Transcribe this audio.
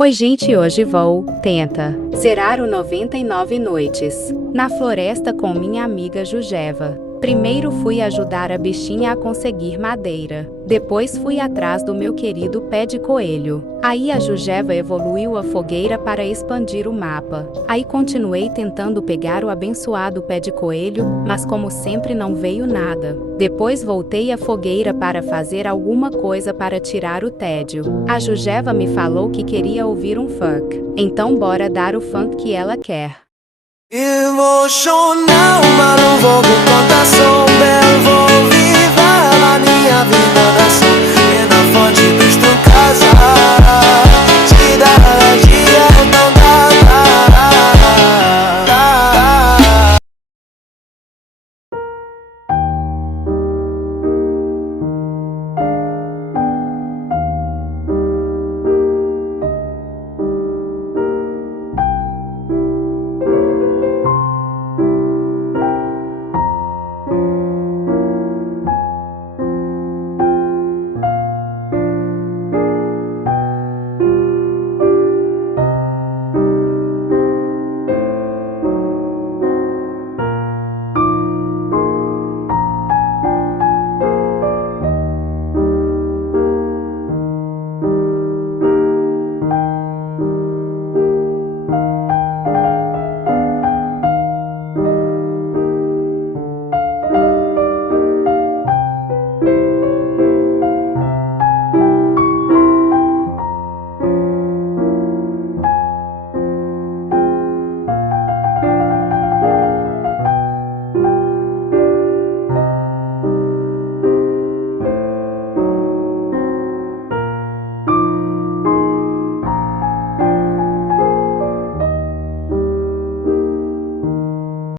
Oi gente, hoje vou zerar o 99 noites na floresta com minha amiga Jujeva. Primeiro fui ajudar a bichinha a conseguir madeira. Depois fui atrás do meu querido pé de coelho. Aí a Jujeva evoluiu a fogueira para expandir o mapa. Aí continuei tentando pegar o abençoado pé de coelho, mas como sempre não veio nada. Depois voltei à fogueira para fazer alguma coisa para tirar o tédio. A Jujeva me falou que queria ouvir um funk. Então bora dar o funk que ela quer. Emocional, mas não vou por conta, sou belo, vou viver a minha vida da sua. E na fonte do casa.